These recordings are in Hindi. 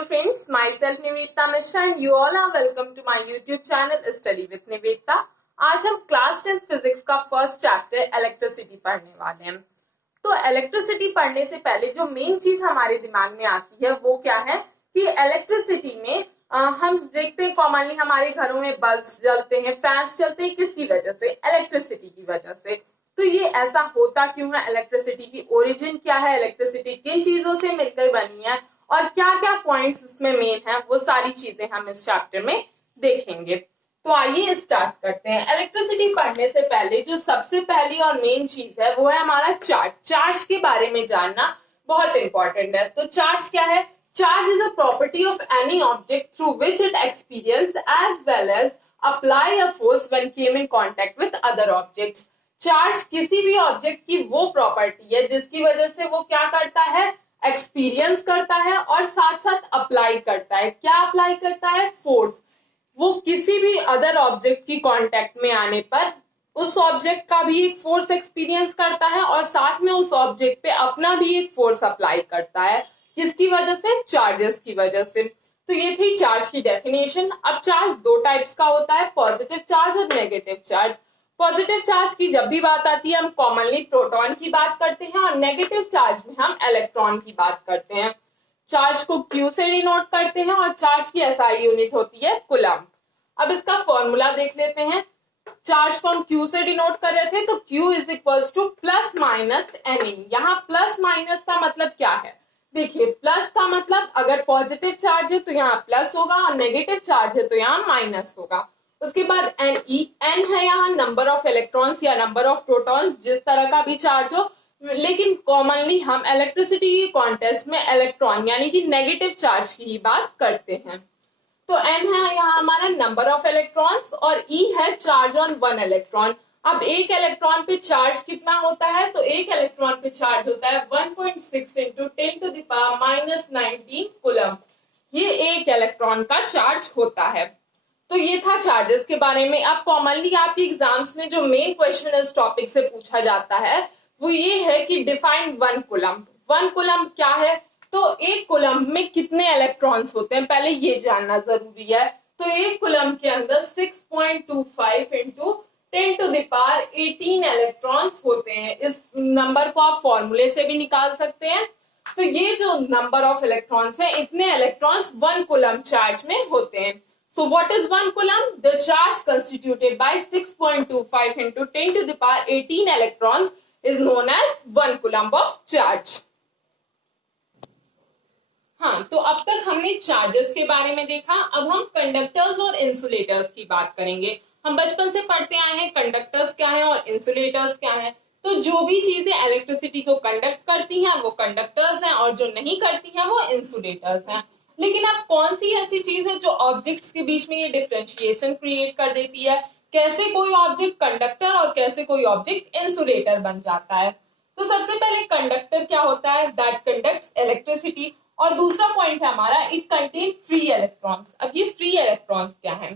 Hello friends, myself Nivedita Mishra and you all are welcome to my YouTube channel Study with Nivedita। आज हम क्लास 10 फिजिक्स का फर्स्ट चैप्टर इलेक्ट्रिसिटी पढ़ने वाले हैं। तो इलेक्ट्रिसिटी पढ़ने से पहले जो मेन चीज हमारे दिमाग में आती है वो क्या है कि इलेक्ट्रिसिटी में हम देखते हैं कॉमनली हमारे घरों में बल्ब्स जलते हैं, फैंस चलते हैं, किसकी वजह से? इलेक्ट्रिसिटी की वजह से। तो ये ऐसा होता क्यों है? इलेक्ट्रिसिटी की ओरिजिन क्या है? इलेक्ट्रिसिटी किन चीजों से मिलकर बनी है और क्या क्या पॉइंट्स इसमें मेन है, वो सारी चीजें हम इस चैप्टर में देखेंगे। तो आइए स्टार्ट करते हैं। इलेक्ट्रिसिटी पढ़ने से पहले जो सबसे पहली और मेन चीज है वो है हमारा चार्ज। चार्ज के बारे में जानना बहुत इंपॉर्टेंट है। तो चार्ज क्या है? Charge is a property of any object through which it experience as well as apply a force when came in contact with other objects. Charge किसी भी ऑब्जेक्ट की वो प्रॉपर्टी है जिसकी वजह से वो क्या करता है? एक्सपीरियंस करता है और साथ साथ अप्लाई करता है। क्या अप्लाई करता है? फोर्स। वो किसी भी अदर ऑब्जेक्ट की कांटेक्ट में आने पर उस ऑब्जेक्ट का भी एक फोर्स एक्सपीरियंस करता है और साथ में उस ऑब्जेक्ट पे अपना भी एक फोर्स अप्लाई करता है। किसकी वजह से? चार्जेस की वजह से। तो ये थी चार्ज की डेफिनेशन। अब चार्ज दो टाइप्स का होता है, पॉजिटिव चार्ज और नेगेटिव चार्ज। पॉजिटिव चार्ज की जब भी बात आती है हम कॉमनली प्रोटॉन की बात करते हैं और नेगेटिव चार्ज में हम इलेक्ट्रॉन की बात करते हैं। चार्ज को Q से डिनोट करते हैं और चार्ज की SI यूनिट होती है कूलम्ब। अब इसका फॉर्मूला देख लेते हैं। चार्ज को हम Q से डिनोट कर रहे थे तो Q is equals two plus minus NE। यहाँ प्लस माइनस का मतलब क्या है? देखिए, प्लस का मतलब अगर पॉजिटिव चार्ज है तो यहाँ प्लस होगा और नेगेटिव चार्ज है तो यहाँ माइनस होगा। उसके बाद NE, N है यहाँ नंबर ऑफ इलेक्ट्रॉन्स या नंबर ऑफ प्रोटॉन्स, जिस तरह का भी चार्ज हो, लेकिन कॉमनली हम इलेक्ट्रिसिटी की कॉन्टेस्ट में इलेक्ट्रॉन यानी कि नेगेटिव चार्ज की ही बात करते हैं। तो N है यहाँ हमारा नंबर ऑफ इलेक्ट्रॉन्स और E है चार्ज ऑन वन इलेक्ट्रॉन। अब एक इलेक्ट्रॉन पे चार्ज कितना होता है? तो एक इलेक्ट्रॉन पे चार्ज होता है 1.6 इंटू 10⁻⁻19 कूलम्ब। ये एक इलेक्ट्रॉन का चार्ज होता है। तो ये था चार्जेस के बारे में। अब कॉमनली आपके एग्जाम्स में जो मेन क्वेश्चन इस टॉपिक से पूछा जाता है वो ये है कि define one coulomb. One coulomb क्या है? तो एक कूलम्ब में कितने इलेक्ट्रॉन्स होते हैं पहले ये जानना जरूरी है। तो एक कूलम्ब के अंदर 6.25 इंटू 10⁻18 इलेक्ट्रॉन्स होते हैं। इस नंबर को आप फॉर्मूले से भी निकाल सकते हैं। तो ये जो नंबर ऑफ इलेक्ट्रॉन्स है, इतने इलेक्ट्रॉन्स वन कूलम्ब चार्ज में होते हैं। So what is one coulomb? The charge constituted by 6.25 into 10⁻18 electrons is known as one coulomb of charge। हाँ, तो अब तक हमने चार्जेस के बारे में देखा। अब हम कंडक्टर्स और इंसुलेटर्स की बात करेंगे। हम बचपन से पढ़ते आए हैं कंडक्टर्स क्या है और इंसुलेटर्स क्या है। तो जो भी चीजें इलेक्ट्रिसिटी को कंडक्ट करती हैं वो कंडक्टर्स हैं और जो नहीं करती हैं वो इंसुलेटर्स हैं। लेकिन अब कौन सी ऐसी चीज है जो ऑब्जेक्ट्स के बीच में ये डिफरेंशिएशन क्रिएट कर देती है? कैसे कोई ऑब्जेक्ट कंडक्टर और कैसे कोई ऑब्जेक्ट इंसुलेटर बन जाता है? तो सबसे पहले कंडक्टर क्या होता है? That conducts electricity. और दूसरा पॉइंट है हमारा इट कंटेन फ्री इलेक्ट्रॉन्स। अब ये फ्री इलेक्ट्रॉन्स क्या है?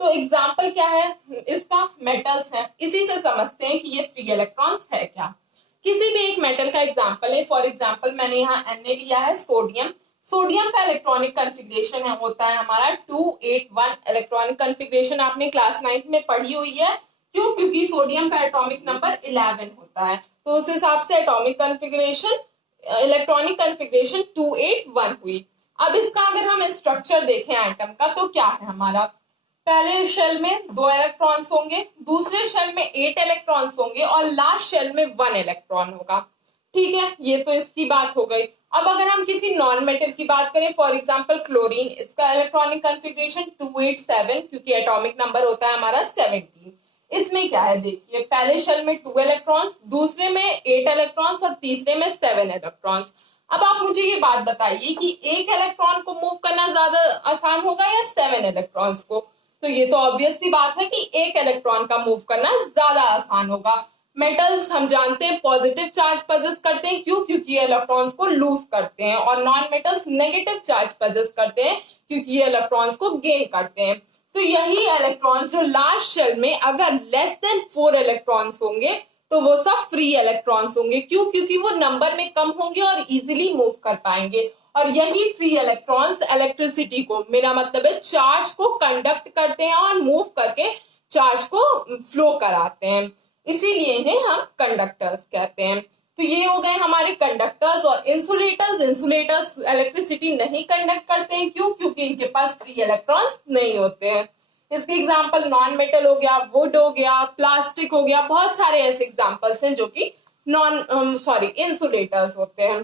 तो एग्जाम्पल क्या है इसका? मेटल्स है। इसी से समझते हैं कि ये फ्री इलेक्ट्रॉन्स है क्या। किसी भी एक मेटल का एग्जाम्पल है। फॉर एग्जाम्पल मैंने यहाँ Na लिया है सोडियम। सोडियम का इलेक्ट्रॉनिक कॉन्फ़िगरेशन है होता है हमारा 281। इलेक्ट्रॉनिक कॉन्फ़िगरेशन आपने क्लास 9 में पढ़ी हुई है। क्यों? क्योंकि सोडियम का एटॉमिक नंबर 11 होता है, तो उस हिसाब से एटॉमिक कॉन्फ़िगरेशन इलेक्ट्रॉनिक कॉन्फ़िगरेशन 281 हुई। अब इसका अगर हम स्ट्रक्चर देखें एटम का तो क्या है हमारा? पहले शेल में 2 इलेक्ट्रॉन्स होंगे, दूसरे शेल में 8 इलेक्ट्रॉन्स होंगे और लास्ट शेल में 1 इलेक्ट्रॉन होगा। ठीक है, ये तो इसकी बात हो गई। अब अगर हम किसी नॉन मेटल की बात करें, फॉर एग्जांपल क्लोरीन, इसका इलेक्ट्रॉनिक कॉन्फ़िगरेशन 287 क्योंकि एटॉमिक नंबर होता है हमारा 17। इसमें क्या है? देखिए, पहले शेल में 2 इलेक्ट्रॉन्स, दूसरे में 8 इलेक्ट्रॉन्स और तीसरे में 7 इलेक्ट्रॉन्स। अब आप मुझे ये बात बताइए कि एक इलेक्ट्रॉन को मूव करना ज्यादा आसान होगा या 7 इलेक्ट्रॉन्स को? तो ये तो ऑब्वियस सी बात है कि एक इलेक्ट्रॉन का मूव करना ज्यादा आसान होगा। मेटल्स हम जानते हैं पॉजिटिव चार्ज पजेस करते हैं। क्यों? क्योंकि ये इलेक्ट्रॉन्स को लूज करते हैं। और non metals negative charge possess करते हैं क्योंकि ये इलेक्ट्रॉन्स को गेन करते हैं। तो यही इलेक्ट्रॉन्स जो लास्ट शेल में अगर लेस देन 4 इलेक्ट्रॉन्स होंगे तो वो सब फ्री इलेक्ट्रॉन्स होंगे। क्यों? क्योंकि वो नंबर में कम होंगे और इजीली मूव कर पाएंगे। और यही फ्री इलेक्ट्रॉन्स इलेक्ट्रिसिटी को, मेरा मतलब है चार्ज को कंडक्ट करते हैं और मूव करके चार्ज को फ्लो कराते हैं, इसीलिए इन्हें हम कंडक्टर्स कहते हैं। तो ये हो गए हमारे कंडक्टर्स। और इंसुलेटर्स, इंसुलेटर्स इलेक्ट्रिसिटी नहीं कंडक्ट करते हैं, क्यों? क्योंकि इनके पास फ्री इलेक्ट्रॉन्स नहीं होते हैं। इसके एग्जांपल नॉन मेटल हो गया, वुड हो गया, प्लास्टिक हो गया, बहुत सारे ऐसे एग्जांपल्स हैं जो कि इंसुलेटर्स होते हैं।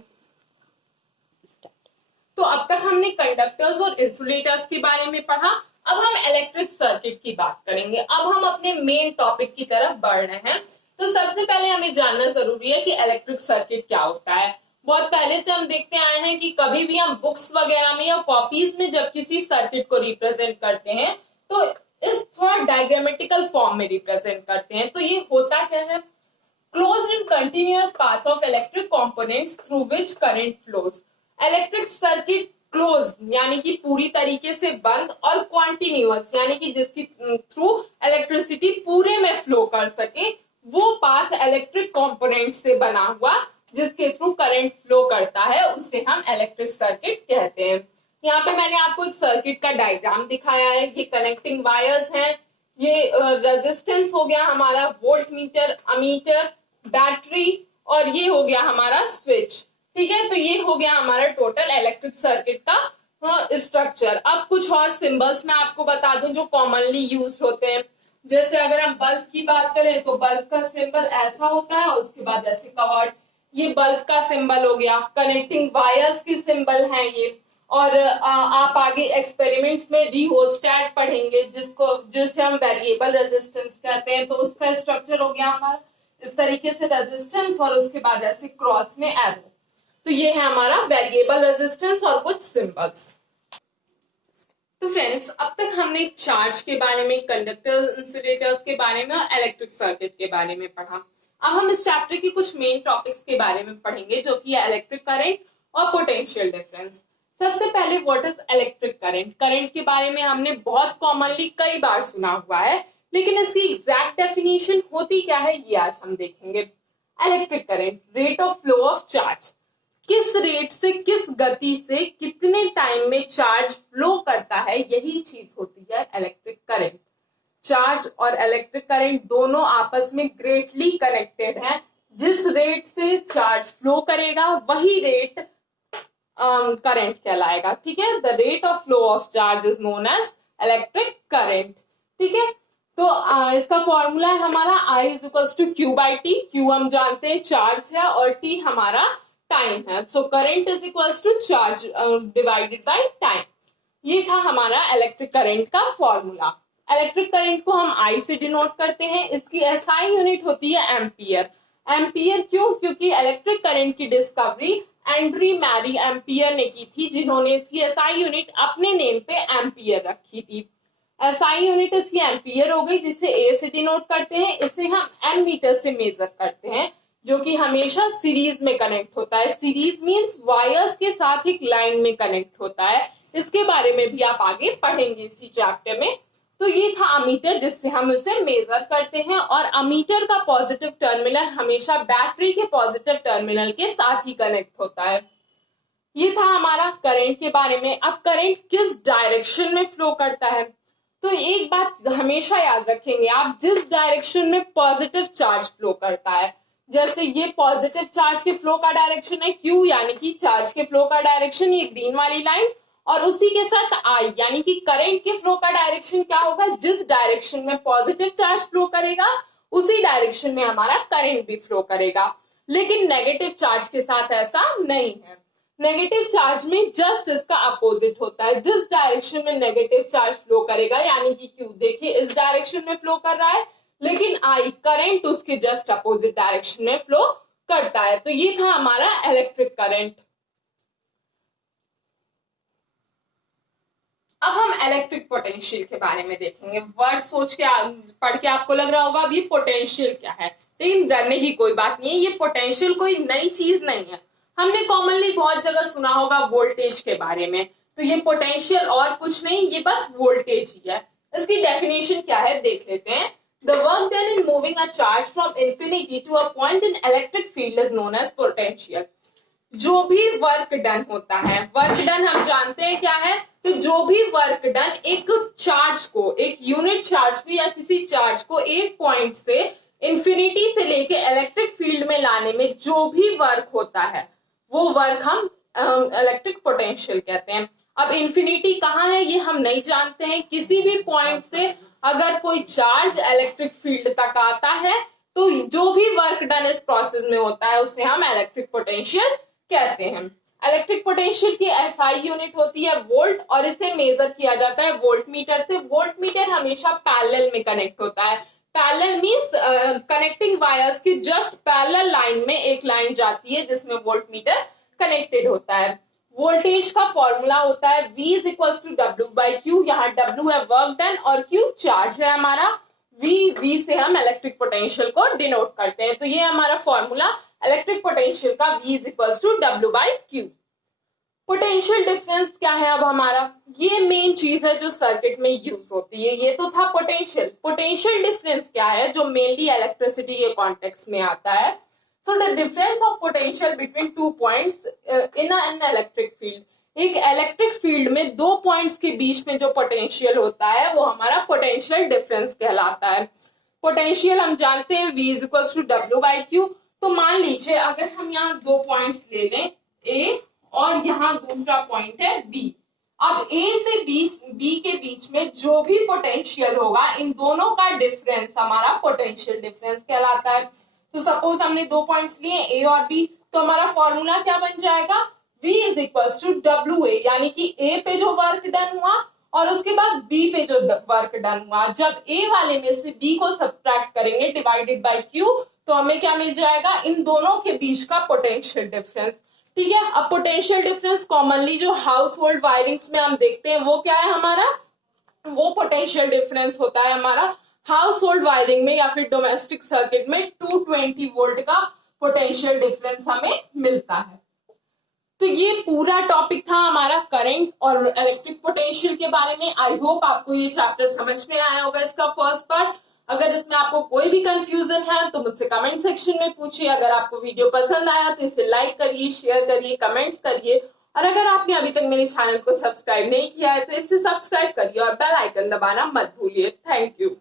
तो अब तक हमने कंडक्टर्स और इंसुलेटर्स के बारे में पढ़ा। अब हम इलेक्ट्रिक सर्किट की बात करेंगे। अब हम अपने मेन टॉपिक की तरफ बढ़ रहे हैं। तो सबसे पहले हमें जानना जरूरी है कि इलेक्ट्रिक सर्किट क्या होता है। बहुत पहले से हम देखते आए हैं कि कभी भी हम बुक्स वगैरह में या कॉपीज में जब किसी सर्किट को रिप्रेजेंट करते हैं तो इस थोड़ा डायग्रामेटिकल फॉर्म में रिप्रेजेंट करते हैं। तो ये होता क्या है? Closed end continuous path of electric components through which current flows. Electric circuit closed यानी कि पूरी तरीके से बंद, और कॉन्टिन्यूअस यानी कि जिसकी थ्रू इलेक्ट्रिसिटी पूरे में फ्लो कर सके, वो पाथ इलेक्ट्रिक कंपोनेंट से बना हुआ जिसके थ्रू करंट फ्लो करता है उसे हम इलेक्ट्रिक सर्किट कहते हैं। यहाँ पे मैंने आपको एक सर्किट का डायग्राम दिखाया है। ये कनेक्टिंग वायर्स हैं, ये रेजिस्टेंस हो गया हमारा, वोल्ट मीटर, अमीटर, बैटरी, और ये हो गया हमारा स्विच। ठीक है, तो ये हो गया हमारा टोटल इलेक्ट्रिक सर्किट का स्ट्रक्चर। अब कुछ और सिंबल्स मैं आपको बता दूं जो कॉमनली यूज होते हैं। जैसे अगर हम बल्ब की बात करें तो बल्ब का सिंबल ऐसा होता है और उसके बाद ऐसे कवर्ड, ये बल्ब का सिंबल हो गया। कनेक्टिंग वायर्स की सिंबल है ये। और आप आगे एक्सपेरिमेंट्स में रिहोस्टैट पढ़ेंगे जिसे हम वेरिएबल रेजिस्टेंस कहते हैं। तो उसका स्ट्रक्चर हो गया हमारा इस तरीके से, रेजिस्टेंस और उसके बाद ऐसे क्रॉस में एरो। तो ये है हमारा वेरिएबल रेजिस्टेंस और कुछ सिंबल्स। तो फ्रेंड्स, अब तक हमने चार्ज के बारे में, कंडक्टर्स, इंसुलेटर्स के बारे में और इलेक्ट्रिक सर्किट के बारे में पढ़ा। अब हम इस चैप्टर के कुछ मेन टॉपिक्स के बारे में पढ़ेंगे जो कि है इलेक्ट्रिक करंट और पोटेंशियल डिफरेंस। सबसे पहले what is electric current? Current के बारे में हमने बहुत कॉमनली कई बार सुना हुआ है, लेकिन इसकी एग्जैक्ट डेफिनेशन होती क्या है ये आज हम देखेंगे। Electric current, rate of flow of charge, किस रेट से, किस गति से, कितने टाइम में चार्ज फ्लो करता है, यही चीज होती है इलेक्ट्रिक करंट। चार्ज और इलेक्ट्रिक करंट दोनों आपस में ग्रेटली कनेक्टेड है। जिस रेट से चार्ज फ्लो करेगा वही रेट करंट कहलाएगा। ठीक है, the rate of flow of charge is known as electric current. ठीक है, तो इसका फॉर्मूला है हमारा I is equal to Q by T. Q हम जानते हैं चार्ज है और T हमारा टाइम है। So current is equal to charge divided by time. ये था हमारा इलेक्ट्रिक करंट का फॉर्मूला। इलेक्ट्रिक करंट को हम I से डिनोट करते हैं। इसकी SI यूनिट होती है एम्पियर। एम्पियर क्यों? क्योंकि इलेक्ट्रिक करंट की डिस्कवरी एंड्री मैरी एम्पियर ने की थी, जिन्होंने इसकी SI यूनिट अपने नेम पे एम्पियर रखी थी। SI यूनिट इसकी एम्पियर हो गई, जिसे A से डिनोट करते हैं। इसे हम एम मीटर से मेजर करते हैं, जो कि हमेशा सीरीज में कनेक्ट होता है। सीरीज मींस वायर्स के साथ एक लाइन में कनेक्ट होता है। इसके बारे में भी आप आगे पढ़ेंगे इसी चैप्टर में। तो ये था अमीटर, जिससे हम इसे मेजर करते हैं। और अमीटर का पॉजिटिव टर्मिनल हमेशा बैटरी के पॉजिटिव टर्मिनल के साथ ही कनेक्ट होता है। ये था हमारा करंट के बारे में। अब करंट किस डायरेक्शन में फ्लो करता है, तो एक बात हमेशा याद रखेंगे आप, जिस डायरेक्शन में पॉजिटिव चार्ज फ्लो करता है, जैसे ये पॉजिटिव चार्ज के फ्लो का डायरेक्शन है Q, यानी कि चार्ज के फ्लो का डायरेक्शन ये ग्रीन वाली लाइन, और उसी के साथ I यानी कि करंट के फ्लो का डायरेक्शन क्या होगा, जिस डायरेक्शन में पॉजिटिव चार्ज फ्लो करेगा उसी डायरेक्शन में हमारा करंट भी फ्लो करेगा। लेकिन नेगेटिव चार्ज के साथ ऐसा नहीं है। नेगेटिव चार्ज में जस्ट इसका अपोजिट होता है। जिस डायरेक्शन में नेगेटिव चार्ज फ्लो करेगा, यानी कि Q देखिए इस डायरेक्शन में फ्लो कर रहा है, लेकिन I करंट उसके जस्ट अपोजिट डायरेक्शन में फ्लो करता है। तो ये था हमारा इलेक्ट्रिक करंट। अब हम इलेक्ट्रिक पोटेंशियल के बारे में देखेंगे। वर्ड सोच के पढ़ के आपको लग रहा होगा अब ये पोटेंशियल क्या है, लेकिन डरने की कोई बात नहीं है। ये पोटेंशियल कोई नई चीज नहीं है। हमने कॉमनली बहुत जगह सुना होगा वोल्टेज के बारे में। तो ये पोटेंशियल और कुछ नहीं, ये बस वोल्टेज ही है। इसकी डेफिनेशन क्या है देख लेते हैं। The work done in moving a charge from infinity to a point in electric field is known as potential. जो भी वर्क डन होता है, वर्क डन हम जानते हैं क्या है, तो जो भी वर्क डन एक चार्ज को, एक यूनिट चार्ज को या किसी चार्ज को एक पॉइंट से इंफिनिटी से लेके इलेक्ट्रिक फील्ड में लाने में जो भी वर्क होता है वो वर्क हम इलेक्ट्रिक पोटेंशियल कहते हैं। अब इंफिनिटी कहाँ है ये हम नहीं जानते हैं। किसी भी पॉइंट से अगर कोई चार्ज इलेक्ट्रिक फील्ड तक आता है तो जो भी वर्क डन इस प्रोसेस में होता है उसे हम इलेक्ट्रिक पोटेंशियल कहते हैं। इलेक्ट्रिक पोटेंशियल की एसआई यूनिट होती है वोल्ट और इसे मेजर किया जाता है वोल्ट मीटर से। वोल्ट मीटर हमेशा पैरेलल में कनेक्ट होता है। पैरेलल मींस कनेक्टिंग वायर्स की जस्ट पैरेलल लाइन में एक लाइन जाती है जिसमें वोल्ट मीटर कनेक्टेड होता है। वोल्टेज का फॉर्मूला होता है V is equal to W by Q. यहाँ W है वर्क डन और Q चार्ज है हमारा। V से हम इलेक्ट्रिक पोटेंशियल को डिनोट करते हैं। तो ये हमारा फॉर्मूला इलेक्ट्रिक पोटेंशियल का V is equal to W by Q. Potential difference क्या है अब हमारा, ये मेन चीज है जो सर्किट में यूज होती है। ये तो था पोटेंशियल। पोटेंशियल डिफरेंस क्या है जो मेनली इलेक्ट्रिसिटी के कॉन्टेक्स्ट में आता है। So the difference of potential between two points in an electric field. एक इलेक्ट्रिक फील्ड में दो पॉइंट्स के बीच में जो पोटेंशियल होता है वो हमारा पोटेंशियल डिफरेंस कहलाता है। पोटेंशियल हम जानते हैं V is equal to W by Q. तो मान लीजिए अगर हम यहाँ दो पॉइंट्स ले लें A और यहाँ दूसरा पॉइंट है B। अब A से B के बीच में जो भी पोटेंशियल होगा इन दोनों का डिफरेंस हमारा पोटेंशियल डिफरेंस कहलाता है। तो सपोज हमने दो पॉइंट्स लिए A और B, तो हमारा फॉर्मूला क्या बन जाएगा, V is equal to W A, यानी कि A पे जो वर्क डन हुआ और उसके बाद B पे जो वर्क डन हुआ। जब A वाले में से B को सब्ट्रैक्ट करेंगे डिवाइडेड बाय Q तो हमें क्या मिल जाएगा, इन दोनों के बीच का पोटेंशियल डिफरेंस। ठीक है। अब पोटेंशियल डिफरेंस कॉमनली जो हाउस होल्ड वायरिंग्स में हम देखते हैं वो क्या है हमारा, वो पोटेंशियल डिफरेंस होता है हमारा हाउस होल्ड वायरिंग में या फिर डोमेस्टिक सर्किट में 220 वोल्ट का पोटेंशियल डिफरेंस हमें मिलता है। तो ये पूरा टॉपिक था हमारा करंट और इलेक्ट्रिक पोटेंशियल के बारे में। आई होप आपको ये चैप्टर समझ में आया होगा इसका फर्स्ट पार्ट। अगर इसमें आपको कोई भी कंफ्यूजन है तो मुझसे कमेंट सेक्शन में पूछिए। अगर आपको वीडियो पसंद आया तो इसे लाइक करिए, शेयर करिए, कमेंट्स करिए और अगर आपने अभी तक मेरे चैनल को सब्सक्राइब नहीं किया है तो इसे सब्सक्राइब करिए और बेल आइकन दबाना मत भूलिए। Thank you.